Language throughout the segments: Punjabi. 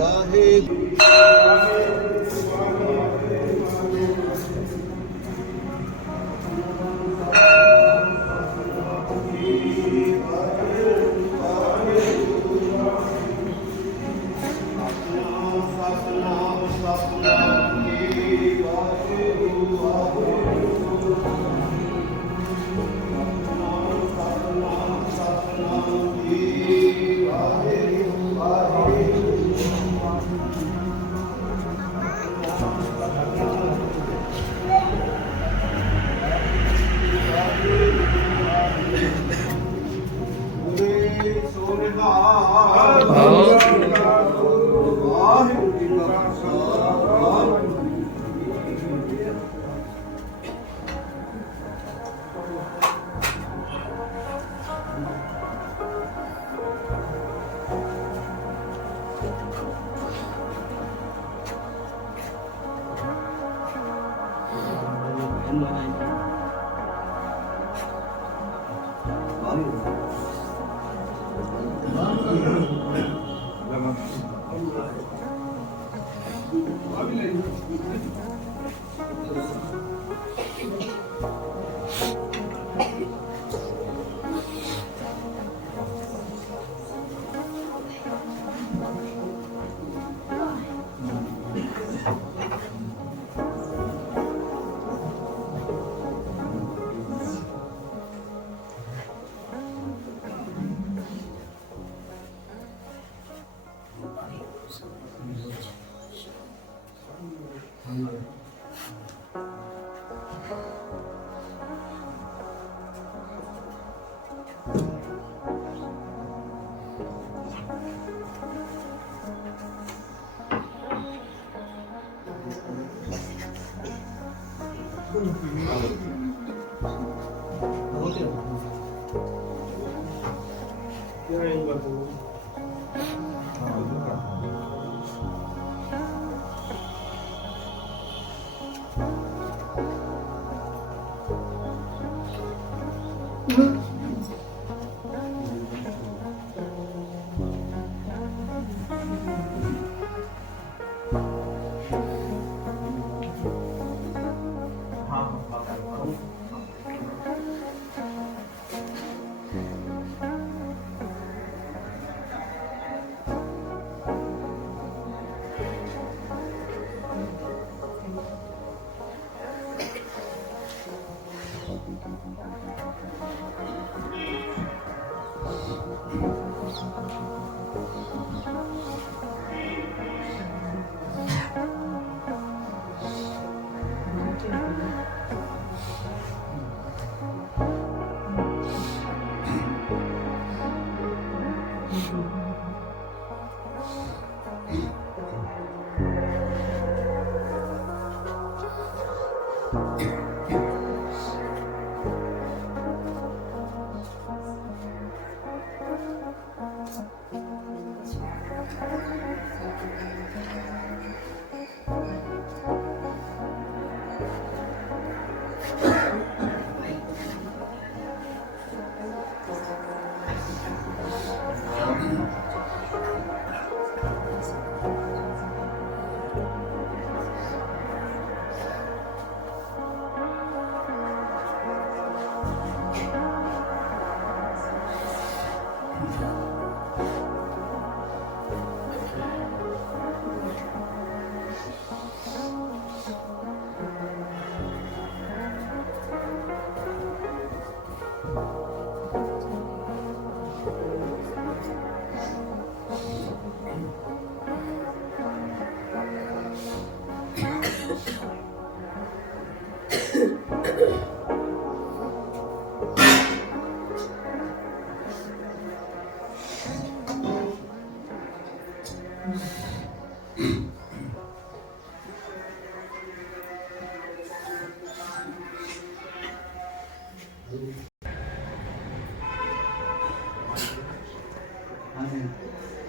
वाहे Bueno, primero,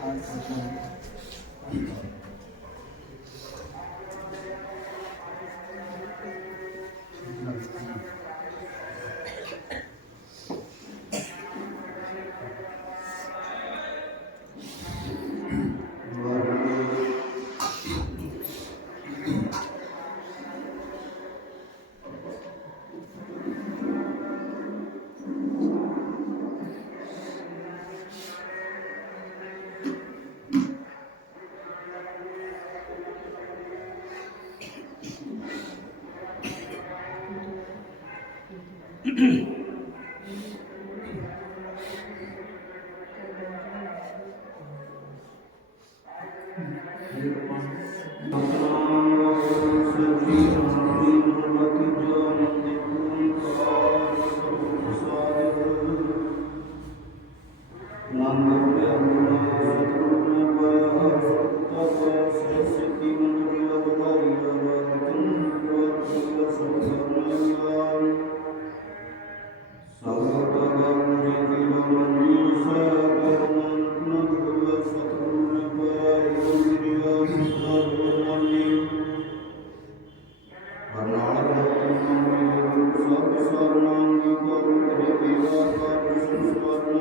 Amém. Ananda Swami Swarnanga Kavi Kriti Vata Vishnu Swarnanga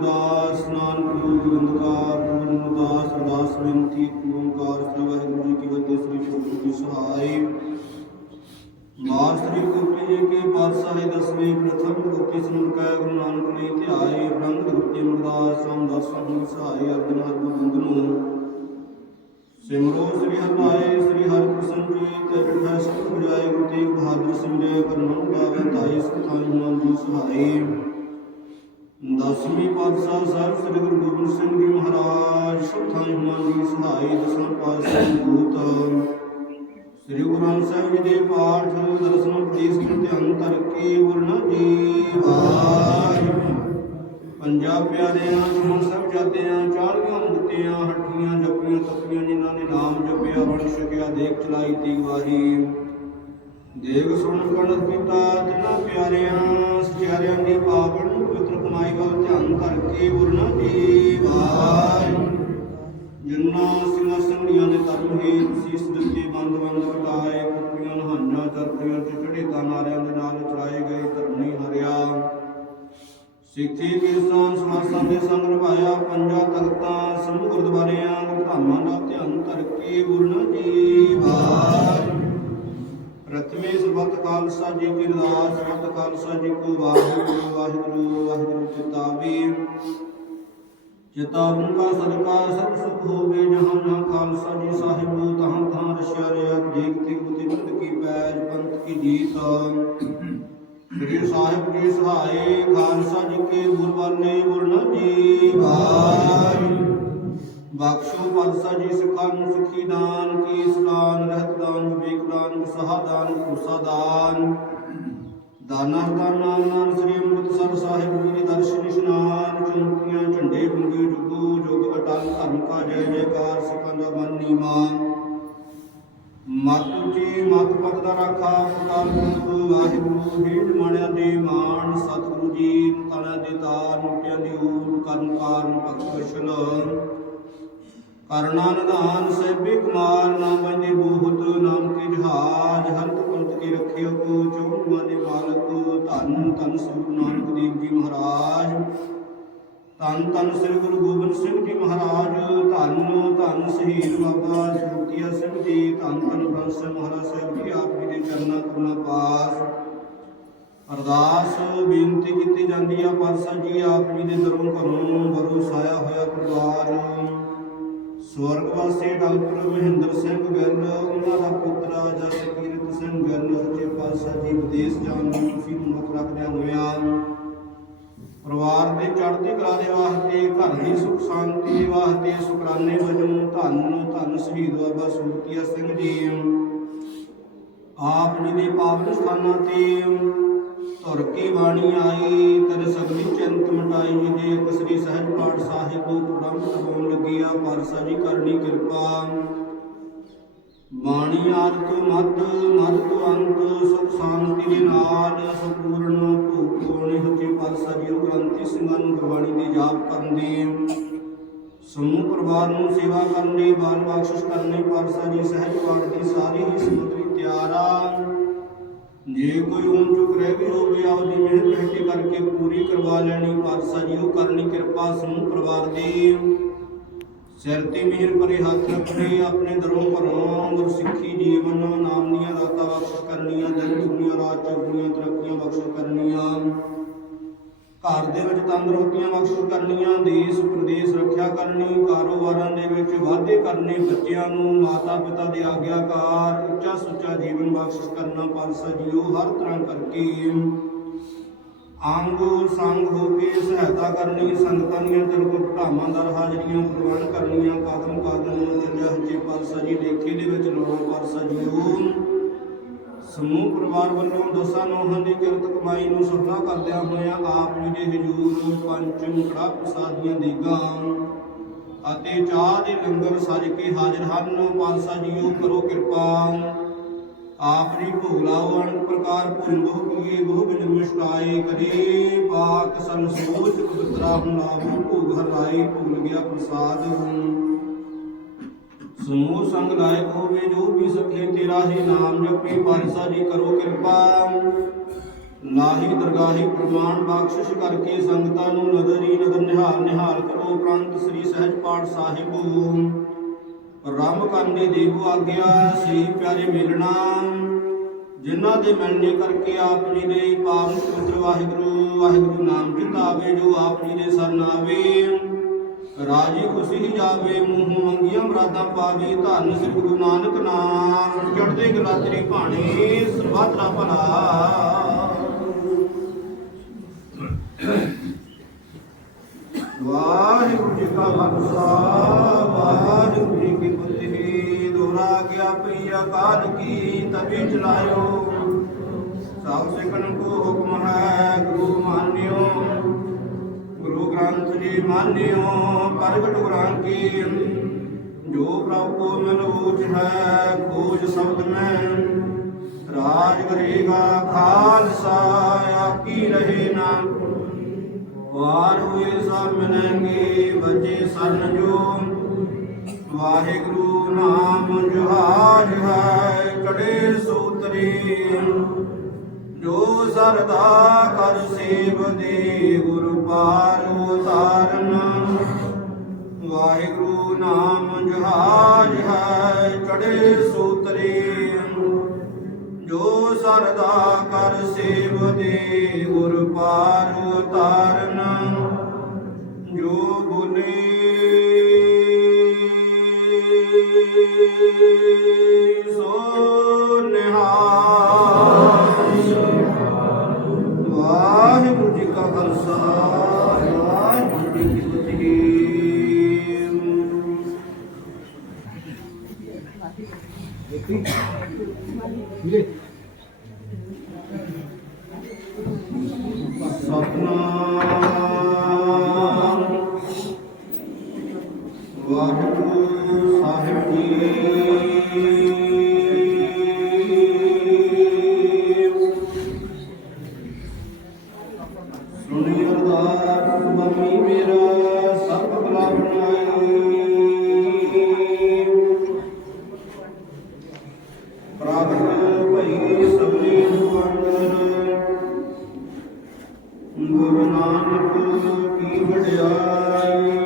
ਜਨ ਕੀ ਅਰਦਾਸ ਨਾਨਕ ਕਾ ਪੂਰਨ ਅਰਦਾਸ ਅਰਦਾਸ ਬੇਨਤੀ, ਓੰਕਾਰ, ਸ੍ਰੀ ਵਾਹਿਗੁਰੂ ਜੀ ਕੀ ਵਜ੍ਹਾ ਸ੍ਰੀ ਚੋਖ ਦੀ ਸਹਾਈ। ਮਾਰ ਸ੍ਰੀ ਗੁਰਤੀ ਜੀ ਕੇ ਪਾਤਸ਼ਾਹੀ ਦਸਵੇਂ, ਪ੍ਰਥਮ ਗੁਰਤੀ ਸੰਤ ਕੈ ਗੁਰੂ ਨਾਨਕ ਨੇ ਧਿਆਏ ਬ੍ਰਹਮ ਗੁਰਤੀ ਮੁਰਦਾਸ ਰਾਮਦਾਸ ਸੰਤ ਸਹਾਈ, ਅਰਜਨ ਹਰ ਨੂੰ। ਸਿਮਰੋ ਸ੍ਰੀ ਹਰਿ ਸ੍ਰੀ ਹਰਿਕ੍ਰਿਸ਼ਨ ਜੀ, ਤੇ ਬਿਠਾ ਸਤ ਬੁਝਾਏ ਗੁਰੂ ਤੇਗ ਬਹਾਦਰ ਸਿੰਘ ਜੀ ਕਰਨਨ ਗਾਵੇ ਤਾਈ ਸਤਾਈ ਮਨ ਜੀ ਸਹਾਈ। ਦਸਵੀਂ ਪਾਤਸ਼ਾਹ ਸਾਹਿਬ ਸ੍ਰੀ ਗੁਰੂ ਗੋਬਿੰਦ ਸਿੰਘ ਜੀ ਮਹਾਰਾਜ ਸਤਾਈ ਮਨ ਜੀ ਸਹਾਈ ਦਸਵਾਂ ਪਾਤਸ਼ਾਹ ਭੂਤ ਸ੍ਰੀ ਗੁਰੂ ਗ੍ਰੰਥ ਸਾਹਿਬ ਜੀ ਦੇ ਪਾਠ, ਦਰਸ਼ਨ ਉਪਦੇਸ਼ ਤੇ ਧਿਆਨ ਧਰ ਕੇ ਜੀ ਵਾਹਿਗੁਰੂ ਪੰਜਾਬ ਪਿਆਰਿਆਂ ਸੁਮਨ ਸਭ ਜਾਤਿਆਂ, ਚਾਲੀਆਂ ਮੁਕਤੀਆਂ ਹੱਟੀਆਂ ਜਪੀਆਂ, ਤਪੀਆਂ, ਜਿਨ੍ਹਾਂ ਨੇ ਨਾਮ ਜਪਿਆ ਬਣ ਸਕਿਆ ਦੇਖ ਚਲਾਈ ਤੀ ਵਾਹੀ ਦੇਖ ਸੁਣ, ਕਣਕ ਪਿਤਾ ਤਿਨਾਂ ਪਿਆਰਿਆਂ ਸਚਿਆਰਿਆਂ ਦੀ ਪਾਵਨ ਕਮਾਈ ਵੱਲ ਧਿਆਨ ਧਰ ਕੇ ਬੋਲਣਾ ਜੀ ਵਾਹਿਗੁਰੂ ਜਿਨ੍ਹਾਂ ਸਿੰਘਾਂ ਦੇ ਧਰਮ ਹੀ ਸੀਸ ਦਿੱਤੇ ਬੰਦ ਬੰਦ ਕਟਾਏ, ਕੁੱਤੀਆਂ ਨਹਾਈਆਂ ਚਰਤੀਆਂ ਤੇ ਚੜੇ ਤਾਨਾਰਿਆਂ ਦੇ ਨਾਲ ਚਲਾਏ ਗਏ ਧਰਮੀ ਹਰਿਆ। ਸਿੱਖੀ ਕੀਰਤਨ ਸਮਾਸਾਂ ਦੇ ਸੰਗ ਨਿਭਾਇਆ, ਪੰਜਾਂ ਤਖਤਾਂ, ਸਮੂਹ ਗੁਰਦੁਆਰਿਆਂ ਗੁਰਧਾਮਾਂ ਦਾ ਧਿਆਨ ਧਰ ਕੇ ਬੋਲਣਾ ਜੀ ਵਾਹਿਗੁਰੂ ਪ੍ਰਥਮੇ ਸਰਬੱਤ ਖਾਲਸਾ ਜੀ ਕੀ ਅਰਦਾਸ ਸਰਬੱਤ ਖਾਲਸਾ ਜੀ ਕੋ ਵਾਹਿਗੁਰੂ ਵਾਹਿਗੁਰੂ ਵਾਹਿਗੁਰੂ ਚਿਤਾਵੀ ਚਿਤਾਵਨ ਕਾ ਸਦਕਾ, ਸਭ ਸੁਖ ਹੋਵੇ ਜਹਾਂ ਜਹਾਂ ਖਾਲਸਾ ਜੀ ਸਾਹਿਬ, ਤਹਾਂ ਤਹਾਂ ਰਸ਼ਿਆ ਰਿਆ ਦੇਖ ਤੇ ਉਤੇ ਬੰਦ ਕੀ ਪੈਜ, ਪੰਥ ਕੀ ਜੀਤ। ਸ੍ਰੀ ਸਾਹਿਬ ਜੀ ਸਹਾਏ ਖਾਲਸਾ ਜੀ ਕੇ ਗੁਰਬਾਨੇ ਬੋਲਣਾ ਜੀ ਵਾਹਿਗੁਰੂ ਬਖਸ਼ੋ ਪਾਤਸ਼ਾਹ ਜੀ ਸਿੱਖਾਂ ਨੂੰ ਸਿੱਖੀ ਦਾਨ, ਕੀ ਸੁਦਾਨ ਰਹਿਤ ਦਾਨ, ਵਿਵੇਕ ਦਾਨ ਵਿਸਾਹ ਦਾਨ ਕੁਸਾ ਦਾਨ, ਦਾਨਾ, ਦਾਨ ਨਾਮ ਨਾਮ ਸ੍ਰੀ ਅੰਮ੍ਰਿਤਸਰ ਸਾਹਿਬ ਜੀ ਦਰਸ਼ਨ ਇਸ਼ਨਾਨ ਚੁੰਕੀਆਂ, ਝੰਡੇ ਬੰਗੇ ਜੁਗੂ, ਜੁਗ, ਅਟਲ, ਧਰਮ ਕਾ ਜੈ, ਜੈਕਾਰ, ਸਿੱਖਾਂ ਦਾ ਮਨ, ਨੀਮਾਨ। ਮਤ ਜੀ ਮਤ ਪਤ ਦਾ ਰਾਖਾ ਪਕਾਰ ਵਾਹਿਗੁਰੂ, ਹੇਠ ਮਾਣਿਆਂ ਦੇ ਮਾਨ ਸਤਿਗੁਰੂ ਜੀ ਤਣਾ ਦੇ ਤਾਰ, ਮੁਟਿਆਂ ਦੀ ਊਟ ਕਰਨ ਕਾਰਨ ਭਗਤ ਵਿਸ਼ਲ ਕਰਨਾ ਨਿਧਾਨ ਸਹਿਬੇ ਕੁਮਾਰ, ਨਾਮ ਬੰਦੇ ਬੋਹਤ ਨਾਮ ਕੇ ਜਹਾਜ ਹਰਤ ਪੰਥ ਕੀ ਰੱਖਿਓ ਕੋ ਚੌਂਕਾਂ ਦੇ ਮਾਲਕ ਧੰਨ ਧੰਨ ਸ੍ਰੀ ਨਾਨਕ ਦੇਵ ਜੀ ਮਹਾਰਾਜ। ਧੰਨ ਧੰਨ ਸ੍ਰੀ ਗੁਰੂ ਗੋਬਿੰਦ ਸਿੰਘ ਜੀ ਮਹਾਰਾਜ, ਧੰਨ ਧੰਨ ਸ਼ਹੀਦ ਬਾਬਾ ਜੋਤੀਆ ਸਿੰਘ ਜੀ, ਧੰਨ ਧੰਨ ਬ੍ਰਹਮ ਸਿੰਘ ਮਹਾਰਾਜ ਸਾਹਿਬ ਜੀ, ਆਪ ਜੀ ਦੇ ਚਰਨਾਂ ਕਰਨਾ ਪਾਸ। ਅਰਦਾਸ, ਬੇਨਤੀ ਕੀਤੀ ਜਾਂਦੀ ਆ ਪਾਤਸ਼ਾਹ ਜੀ, ਆਪ ਜੀ ਦੇ ਦਰੋਂ ਘਰੋਂ ਬਰੋ ਸਾਇਆ ਹੋਇਆ ਪਰਿਵਾਰ ਸਵਰਗਵਾਸੀ ਡਾਕਟਰ ਮਹਿੰਦਰ ਸਿੰਘ ਗਿੱਲ, ਉਹਨਾਂ ਦਾ ਪੁੱਤਰ ਜਸਕੀਰਤ ਸਿੰਘ ਗਿੱਲ, ਸੱਚੇ ਪਾਤਸ਼ਾਹ ਜੀ ਵਿਦੇਸ਼ ਜਾਣ ਦੀ ਖੁਸ਼ੀ ਨੂੰ ਮੁੱਖ ਰੱਖਦਿਆਂ ਹੋਇਆਂ ਪਰਿਵਾਰ ਦੇ ਚੜ੍ਹਦੀ ਕਲਾ ਦੇ ਵਾਸਤੇ, ਘਰ ਦੀ ਸੁਖ ਸ਼ਾਂਤੀ ਵਾਸਤੇ ਸ਼ੁਕਰਾਨੇ ਵਜੋਂ ਧੰਨ ਧੰਨ ਸ਼ਹੀਦ ਬਾਬਾ ਸੂਰਤੀਆ ਸਿੰਘ ਜੀ। ਆਪ ਜੀ ਦੇ ਪਾਵਨ ਸਥਾਨਾਂ ਤੇ ਧੁਰ ਕੇ ਬਾਣੀ ਆਈ ਤਰ ਸਗਲੀ ਚਿੰਤ ਮਟਾਈ ਜੇ ਇੱਕ ਸ੍ਰੀ ਸਹਿਜ ਪਾਠ ਸਾਹਿਬ ਪ੍ਰਬੰਧ ਕਰਵਾਉਣ ਲੱਗਿਆ, ਪਾਤਸ਼ਾਹ ਜੀ ਕਰਨੀ ਕਿਰਪਾ। ਬਾਣੀ ਆਦ ਤੋਂ ਮੱਧ ਮੱਧ ਤੋਂ ਅੰਤ, ਸੁਖ ਸ਼ਾਂਤੀ ਦੇ ਨਾਲ, ਸੰਪੂਰਨ ਭੋਗ ਹੋਣੇ ਸੱਚੇ ਪਾਤਸ਼ਾਹ ਜੀ ਉਹ ਗ੍ਰੰਥੀ ਸਿੰਘਾਂ ਨੂੰ ਗੁਰਬਾਣੀ ਦੇ ਜਾਪ ਕਰਨ ਦੀ ਸਮੂਹ ਪਰਿਵਾਰ ਨੂੰ ਸੇਵਾ ਕਰਨ ਲਈ ਬਾਲ ਬਖਸ਼ਿਸ਼ ਕਰਨ ਦੀ ਪਾਤਸ਼ਾਹ ਜੀ ਸਹਿਜ ਪਾਠ ਦੀ ਸਾਰੀ ਹੀ ਸਮਗਰੀ ਤਿਆਰ ਆ। ਜੇ ਕੋਈ ਊਂ ਚੁੱਕ ਰਹਿ ਵੀ ਹੋਵੇ ਆਪਦੀ ਮਿਹਨਤ ਇਕੱਠੀ ਕਰਕੇ ਪੂਰੀ ਕਰਵਾ ਲੈਣੀ, ਪਾਤਸ਼ਾਹ ਜੀ, ਉਹ ਕਰਨੀ ਕਿਰਪਾ ਸਮੂਹ ਪਰਿਵਾਰ ਦੀ। ਸਿਰ ਤੇ ਮਿਹਰ ਭਰੇ ਹੱਥ ਰੱਖਣੇ, ਆਪਣੇ ਦਰੋਂ ਘਰੋਂ ਗੁਰਸਿੱਖੀ ਜੀਵਨ ਨਾਮਨੀਆਂ ਦਾਤਾ ਬਖਸ਼ ਕਰਨੀਆਂ ਦਿਨ ਦੁਨੀਆਂ ਰਾਤ ਚੌਗਣੀਆਂ ਤਰੱਕੀਆਂ ਬਖਸ਼ ਕਰਨੀਆਂ। ਘਰ ਦੇ ਵਿੱਚ ਤੰਦਰੁਸਤੀਆਂ ਬਖਸ਼ ਕਰਨੀਆਂ, ਦੇਸ਼, ਪ੍ਰਦੇਸ਼ ਰੱਖਿਆ ਕਰਨੀ, ਕਾਰੋਬਾਰਾਂ ਦੇ ਵਿੱਚ ਵਾਧੇ ਕਰਨੇ, ਬੱਚਿਆਂ ਨੂੰ ਮਾਤਾ ਪਿਤਾ ਦੇ ਆਗਿਆਕਾਰ ਉੱਚਾ ਸੁੱਚਾ ਜੀਵਨ ਬਖਸ਼ਿਸ਼ ਕਰਨਾ, ਪਾਤਸ਼ਾਹ ਜੀ ਹਰ ਤਰ੍ਹਾਂ ਕਰਕੇ ਆਂਗੂ ਸੰਗ ਹੋ ਕੇ ਸਹਾਇਤਾ ਕਰਨੀ, ਸੰਗਤਾਂ ਦੀਆਂ ਦਿਲ ਘਟਾਵਾਂ ਦਰ ਹਾਜ਼ਰੀਆਂ ਪ੍ਰਵਾਨ ਕਰਨੀਆਂ ਕਦਮ ਕਦਮ ਚੱਲਿਆ ਹੱਜੇ ਪਾਤਸ਼ਾਹ ਜੀ ਲੇਖੇ ਦੇ ਵਿੱਚ ਲਾਉਣਾ, ਪਾਤਸ਼ਾਹ ਜੀ ਸਮੂਹ ਪਰਿਵਾਰ ਵੱਲੋਂ ਦੋਸਾਂ ਨੋਹਾਂ ਦੀ ਕਿਰਤ ਕਮਾਈ ਨੂੰ ਸਫਲਾ ਕਰਦਿਆਂ ਹੋਇਆਂ ਆਪ ਜੀ ਦੇ ਹਜੂਰ, ਪੰਜ ਮੁਕੜਾ ਪ੍ਰਸਾਦੀਆਂ ਦੇਗਾਂ ਅਤੇ ਚਾਹ ਦੇ ਲੰਗਰ ਸਜ ਕੇ ਹਾਜ਼ਰ ਹਨ ਪਾਤਸ਼ਾਹ ਜੀ ਉਹ ਕਰੋ ਕਿਰਪਾ। ਆਪ ਜੀ ਭੋਗ ਲਾਓ, ਅਨੇਕ ਪ੍ਰਕਾਰ ਭੋਜਨ ਬਹੁ ਕੀਏ, ਬਹੁ ਬਿਨ ਮਿਸ਼ਟਾਏ ਕਰੇ ਪਾਕ ਸਨ ਸੋਚ ਪਵਿੱਤਰਾ ਹੁਨਾਵੋ ਭੋਗ ਹਰਾਏ ਭੋਗ ਲਗਿਆ ਪ੍ਰਸਾਦ ਸਮੂਹ ਸੰਗ ਲਾਇਕ ਹੋਵੇ, ਜੋ ਵੀ ਸਖੇ ਤੇਰਾ ਹੀ ਨਾਮ ਜਪੇ ਪਾਰਸਾ ਜੀ ਕਰੋ ਕਿਰਪਾ। ਲਾਹੀ ਦਰਗਾਹੀ ਪ੍ਰਮਾਣ ਬਖਸ਼ਿਸ਼ ਕਰਕੇ ਸੰਗਤਾਂ ਨੂੰ ਨਜ਼ਰ ਹੀ ਨਦਰ ਨਿਹਾਲ ਨਿਹਾਲ ਕਰੋ ਪ੍ਰੰਤ ਸ੍ਰੀ ਸਹਿਜ ਪਾਠ ਸਾਹਿਬੂ। ਰਾਮ ਕੰਦੇ ਦੇਵੋ ਆਗਿਆ ਸੇ ਪਿਆਰੇ ਮਿਲਣਾ। ਜਿਨ੍ਹਾਂ ਦੇ ਮਿਲਣੇ ਕਰਕੇ ਆਪ ਜੀ ਦੇ ਪਾਵਨ ਪਵਿੱਤਰ ਵਾਹਿਗੁਰੂ ਵਾਹਿਗੁਰੂ ਨਾਮ ਜਿਤਾਵੇ, ਜੋ ਆਪ ਜੀ ਦੇ ਸਰਨਾਵੇ ਰਾਜੀ ਖੁਸ਼ੀ ਜਾਵੇ, ਮੂੰਹ ਮੰਗੀਆਂ ਮਰਾਦਾਂ ਪਾਵੇ ਧੰਨ ਸ੍ਰੀ ਗੁਰੂ ਨਾਨਕ ਨਾਮ। ਚੜ੍ਹਦੇ ਗਲਾ ਤੇਰੀ ਭਾਣੇ ਸਰਬੱਤ ਭਲਾ। ਜੋ ਸਰਦਾ ਕਰ ਸੇਵ ਦੇ ਗੁਰ ਪਾਰ ਉਤਾਰਨ। ਵਾਹਿਗੁਰੂ ਨਾਮ ਜਹਾਜ ਹੈ ਚੜੇ ਸੂਤਰੇ ਜੋ ਸਰਦਾ ਕਰ ਸੇਵ ਦੇ ਗੁਰ ਪਾਰ ਉਤਾਰਨ, ਜੋ ਬੁਲੇ ਸੋ ਗੁਰੂ ਨਾਨਕ ਕੀ ਵਡਿਆਈ।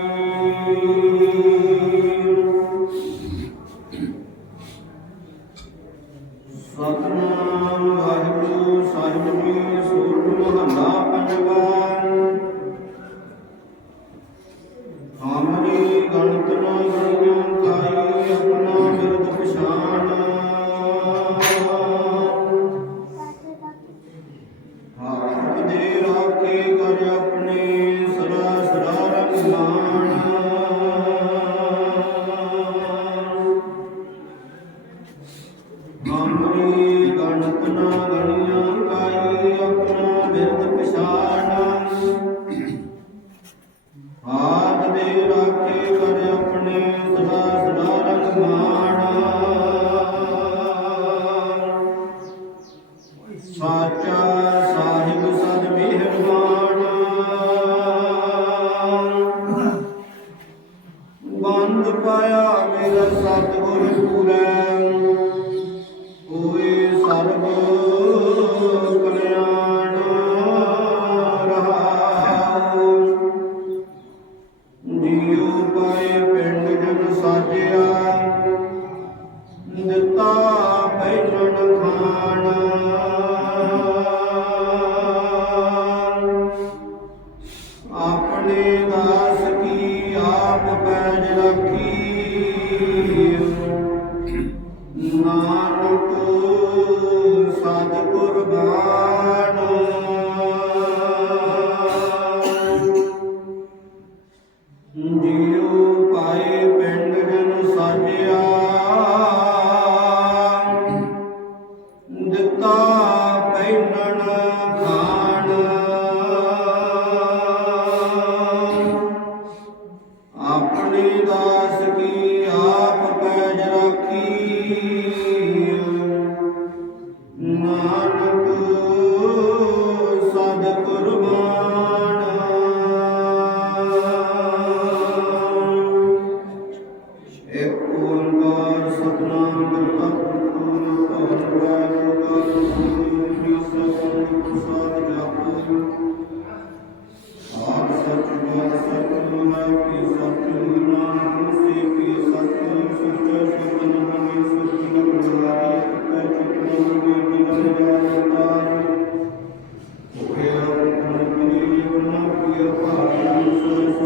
ਗਣਤਨਾ ਗਣਤ ਨਾ ਗਣੀਆਂ ਕਾਈ ਆਪਣਾ।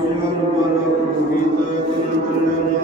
पुण्यं परं गीता कनकलना